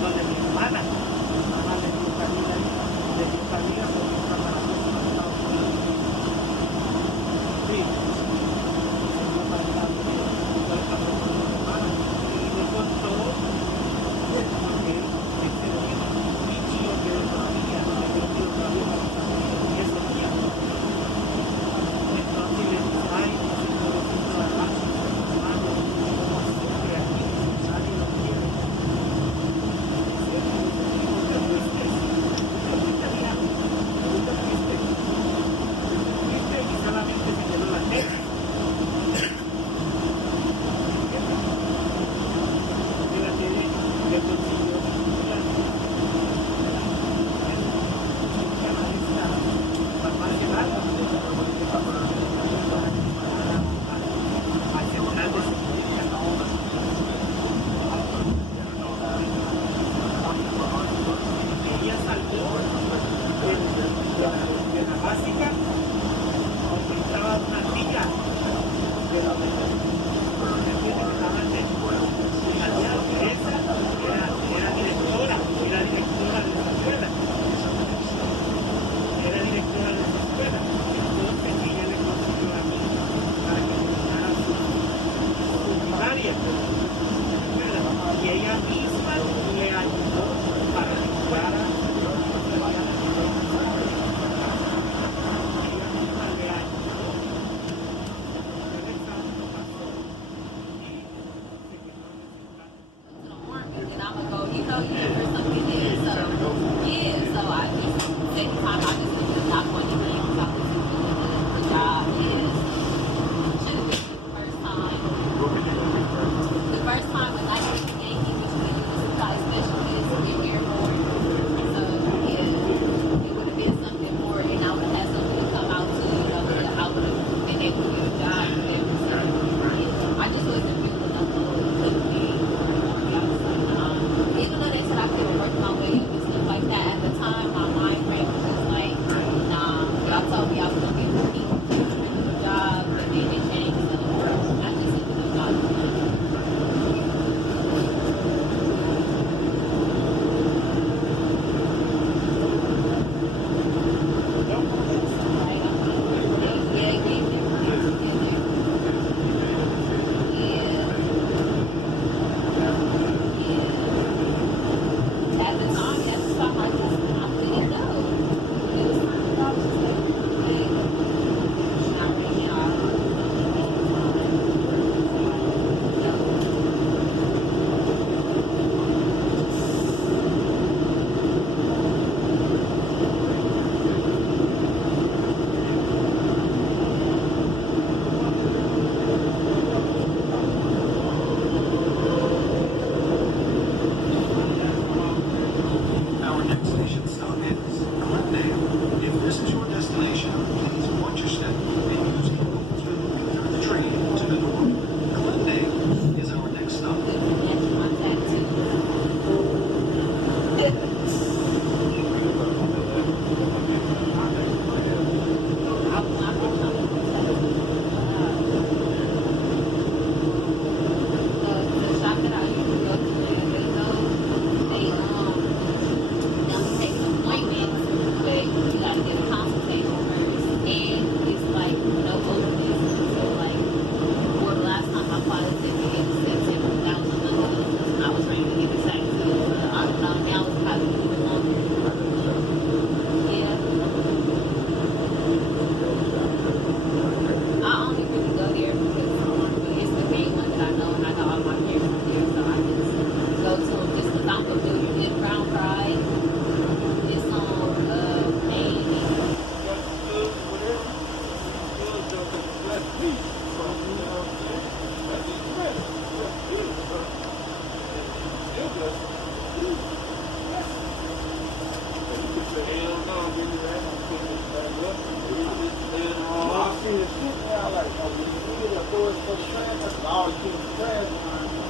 Donde mi hermana le dio cabida ahí. for the trash. I always keep the trash behind me.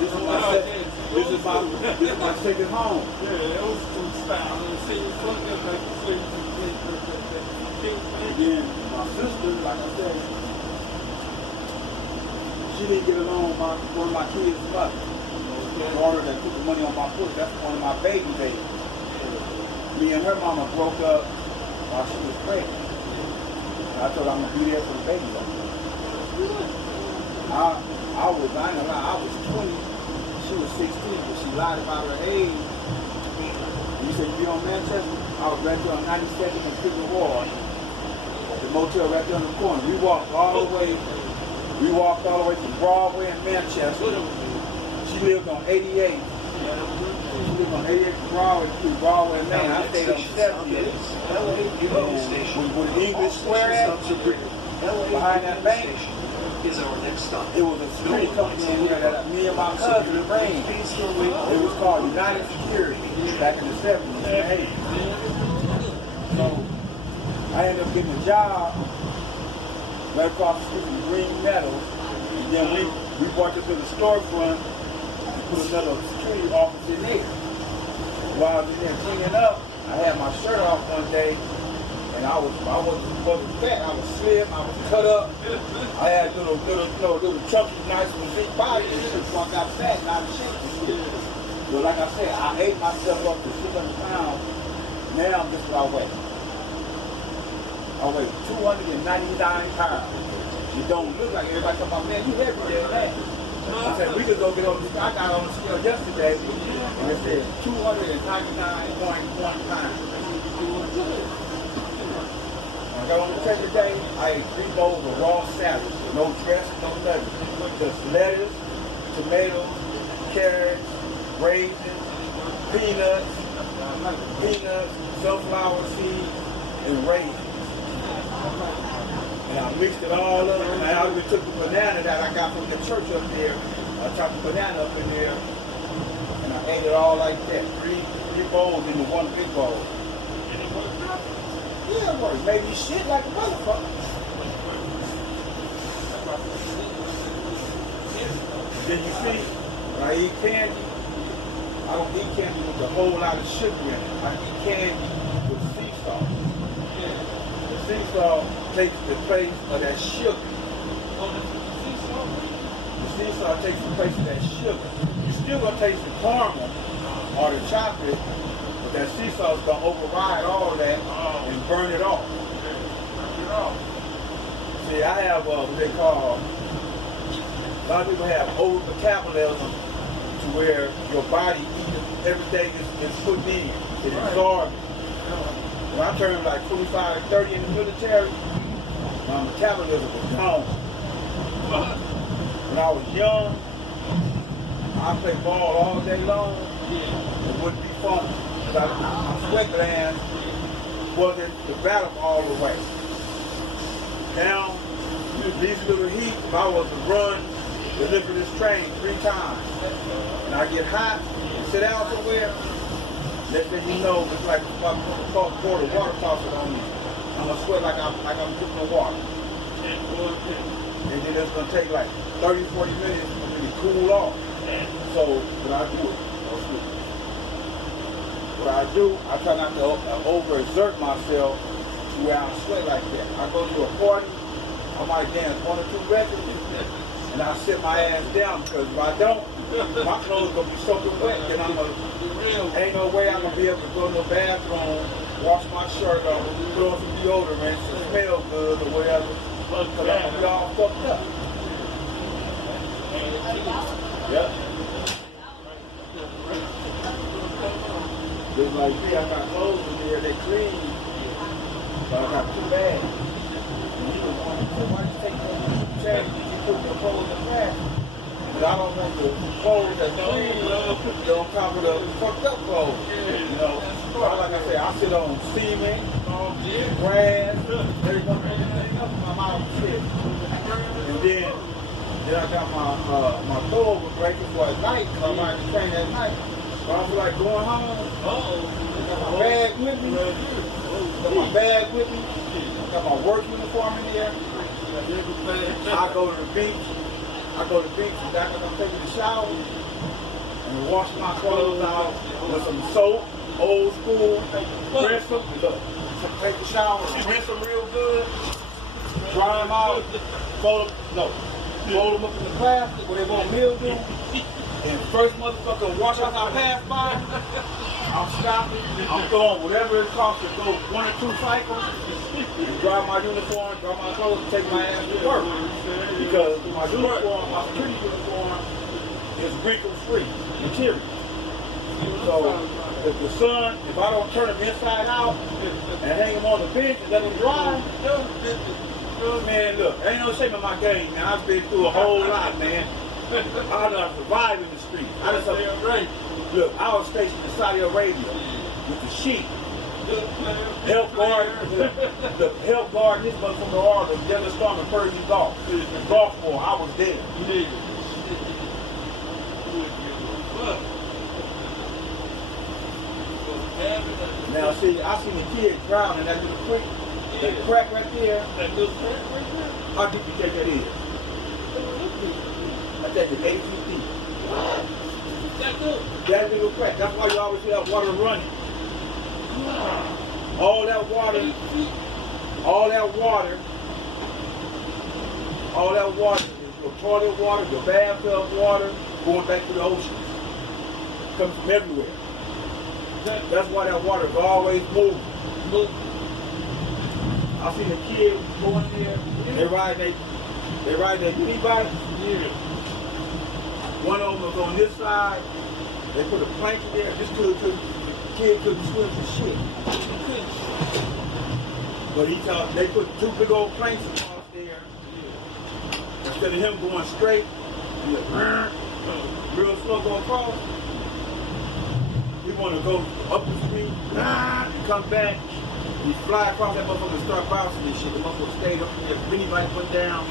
This is my second home. Yeah, it was some style. See you fucking like sleep. Again, my sister, like I said, she didn't get along with one of my kids' mother. The daughter that put the money on my foot, that's one of my baby babies. Me and her mama broke up while she was pregnant. I told her I'm gonna be there for the baby. I ain't gonna lie, I was 20, she was 16, but she lied about her age. And you said you be on Manchester? I was right there on 92nd and 50th Ward. The motel right there on the corner. We walked all the way from Broadway and Manchester. She lived on 88. She lived on 88 from Broadway and Main. I stayed on 70th. With the English Square at, behind that bank, is our next stop. it was a security company in here that me and my cousin ran. It was called United Security back in the 70s and 80s. So I ended up getting a job right across the street from Green Meadows. And then we walked up to the storefront and put another security office in there. While I was in there cleaning up, I had my shirt off one day. And I wasn't fat, I was slim, I was cut up. I had little chunky, nice physique body and shit, so I got fat and out of shape and shit. But like I said, I ate myself up to 600 pounds. Now this is what I weigh. I weigh 299 pounds. It don't look like everybody talking about, man, you heavier than that. I said, we could go get on this. I got on the scale yesterday, and it said 299.1 pounds. I got on the table today, I ate 3 bowls of raw salad. No dressing, no nothing. Just lettuce, tomatoes, carrots, raisins, peanuts, sunflower seeds, and raisins. And I mixed it all up, and I even took the banana that I got from the church up there. I chopped the banana up in there, and I ate it all like that. Three bowls into one big bowl. Yeah, boy, made me shit like a motherfucker. Then you see, when I eat candy, I don't eat candy with a whole lot of sugar in it. I eat candy with sea salt. The sea salt takes the place of that sugar. The sea salt takes the place of that sugar. You're still gonna taste the caramel or the chocolate, but that sea salt's gonna override all of that and burn it off. See, I have what they call, a lot of people have over metabolism to where your body eats everything is put in. It absorbs it. When I turned like 25, 30 in the military, my metabolism was gone. When I was young, I played ball all day long. It wouldn't be fun. My sweat glands wasn't developed all the way. Now, these little heat, if I was to run the lip of this train 3 times, and I get hot and sit down somewhere, next thing you know, it's like if I pour the water faucet on me. I'm gonna sweat like I'm dripping water. And then it's gonna take like 30, 40 minutes for me to cool off. So what I do, I try not to overexert myself to where I sweat like that. I go to a party, I might dance 1 or 2 records, and I sit my ass down, because if I don't, my clothes gonna be soaking wet, then ain't no way I'm gonna be able to go to the bathroom, wash my shirt off, put on some deodorant, smell good or whatever, because I'm gonna be all fucked up. Yep. Just like me, I got clothes in there, they clean, but I got 2 bags. And you just want to say, why you take those checks and you put your clothes in there? But I don't want the clothes that's clean on top of the fucked up clothes. You know, like I said, I sit on cement, grass, everything else in my mouth shit. And then I got my clothes breaking for at night, because I'm out to train at night. So I feel like going home. Got my bag with me. Got my work uniform in there. I go to the beach. And back when I'm taking the shower and wash my clothes out with some soap, old school, rinse them. Look, take the shower, rinse them real good, dry them out, fold them up in the plastic where they won't mildew. And first motherfucker wash out I pass by, I'm stopping, I'm throwing whatever it costs to go 1 or 2 cycles, and dry my uniform, dry my clothes, and take my ass to work. Because my uniform, my security uniform, is wrinkle-free material. So if the sun, if I don't turn them inside out and hang them on the bench and let them dry, man, look, ain't no shame in my game, man. I've been through a whole lot, man. I done survived in the street. Look, I was stationed in Saudi Arabia with the sheep. Help guard this motherfucker hard, the Desert Storm in Persian Gulf. The Gulf War, I was there. Now see, I seen the kid drown in that little creek. That crack right there. How deep you think that is? I think it's 8 feet deep. That little crack. That's why you always see that water running. All that water is your toilet water, your bathtub water, going back to the ocean. It comes from everywhere. That's why that water is always moving. I seen a kid go in there, they ride their mini bike. One of them was on this side, they put a plank in there, this kid couldn't swim for shit. But they put 2 big old planks across there. Instead of him going straight, he went real slow going across. He want to go up the street, and come back. He fly across that motherfucker and start bouncing this shit. The motherfucker stayed up there, mini bike went down.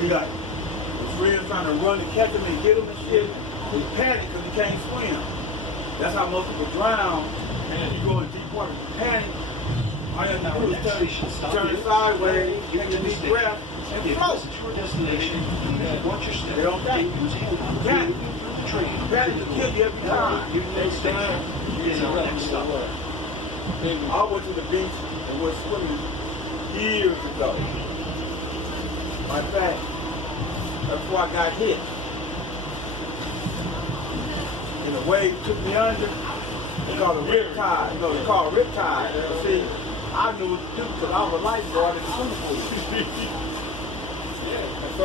He got his friends trying to run and catch him and get him and shit. He panicked because he can't swim. That's how most people drown. And you go in deep water, you panic. All you have to do is turn sideways, take a deep breath, and float. They don't think. Panic. Panic will kill you every time. I went to the beach and went swimming years ago. In fact, that's where I got hit. And the wave took me under. It's called a rip tide. You know, it's called a rip tide. But see, I knew what to do because I was a lifeguard in the swimming pool.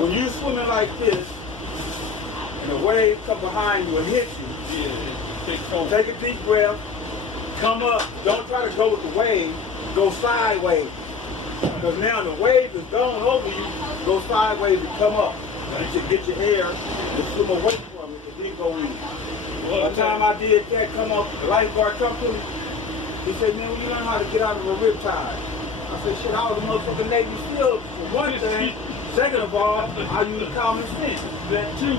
When you're swimming like this, and the wave come behind you and hit you, take a deep breath, come up. Don't try to go with the wave. Go sideways. Because now the wave is going over you. Go sideways and come up. You should get your air and swim away from it and then go in. By the time I did that, come up, the lifeguard come to me. He said, man, you learn how to get out of a rip tide. I said, shit, I was a motherfucking Navy SEAL for one thing. Second of all, I use common sense. That too.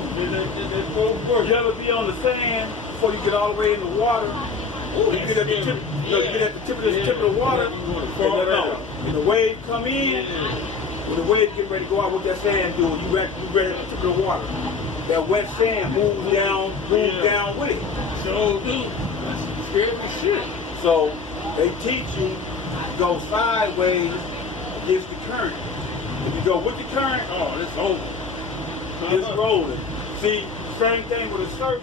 You ever be on the sand before you get all the way in the water? You get at the tip, of the water, and the wave come in, when the wave get ready to go out, what that sand do? You ready at the tip of the water. That wet sand moves down with it. So, dude, that's scared as shit. So they teach you to go sideways against the current. If you go with the current, oh, it's over. It's rolling. See, same thing with a surfer.